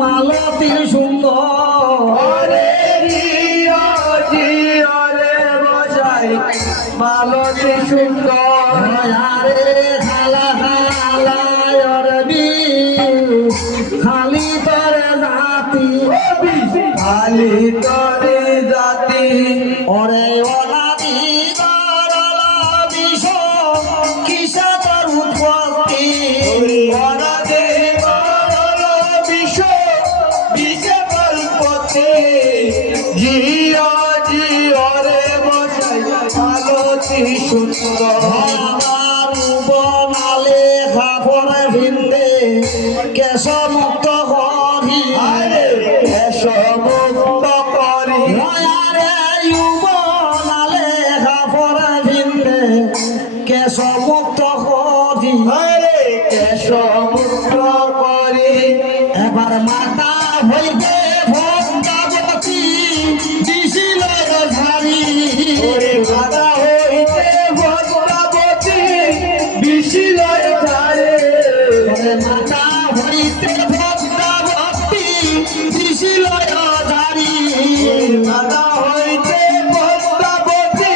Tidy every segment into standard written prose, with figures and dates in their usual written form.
মালতীর সুন্দর মালতী সুন্দর আরে খালা খালি তরে জাতি খালি তরে জাতি ওরে অনাদি বিষ কিসা তোর উৎপত্তি অনাদি বিষ বিষে কল্পতি জিয়া জিয়রে বসাই মালতী সুন্দর বনালে খাপরে ভিন্দে কেশ মুক্ত করি কেশ মুক্ত করি বনালে খাপরে ভিন্দে কেশ মুক্ত করি কেশ মুক্ত করি এবার মাতা হইতে ভক্তাবতী দিছিল ঝাড়ি মাতা হইতে ভদ্রাবতী বিশিলয় ধারে মাতা হইতে ভক্তাবতী দিছিল ঝাড়ি মাতা হইতে ভদ্রাবতী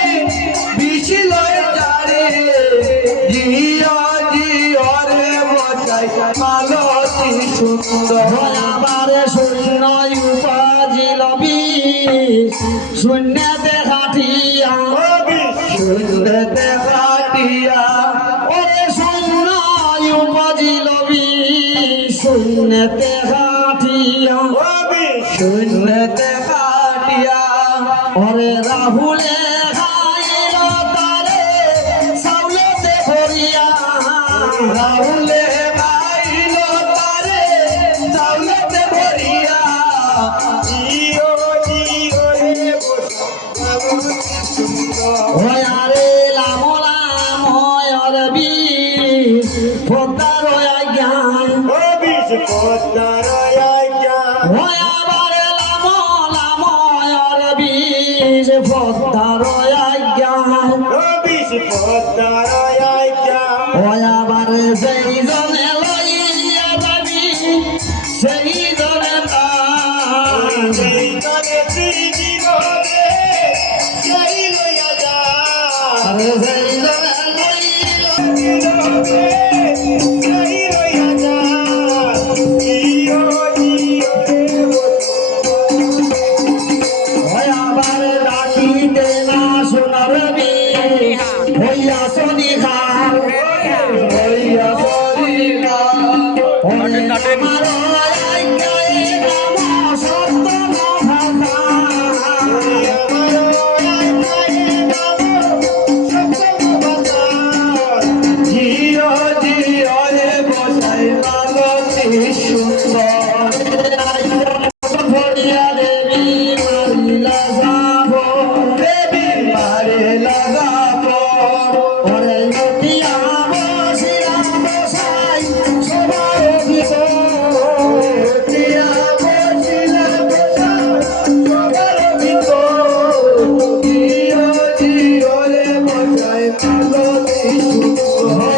বিশিলয় ধারে জিয়া জিয়রে বসাই মালতী সুন্দর আবার শূন্য উপাজিল শূন্যতে খাটিয়া সুন্দরতে কাটিয়া ওরে শূন্য উপাজিল শূন্যতে খাটিয়া সুন্দরতে কাটিয়া ওরে রাহুলে খাইল তারে চাউলতে ভরিয়া রাহুলে গাইল তারে চাউলতে ভরিয়া জিও জিও রে মালতী সুন্দর ওয়ারে লামলাম হয়র বীর ফোদার জ্ঞান ওয়াবারে লামলাম হয়র বীর ফোদার জ্ঞান ওয়াবারে যেই জনে লইয়া যাবি সেই জনে তার আরে যেই জনে লইয়া ওয়াবারে ডাকিতে না শোনার বি হইয়া শনি খার হইয়া বলিলা ওরে আমার আজ্ঞায় নাম সত্য ভাষা জিও জিও রে বসাই মালতী সুন্দর ভরিয়া দেবী মারিলা যাব দেবী মারে লাগাবো ওরে নদিয়া বসিয়া বসাই সবার ভিতর দিয়া বসিলা বসা সবার ভিতর জিও জিও রে বসাই মালতী সুন্দর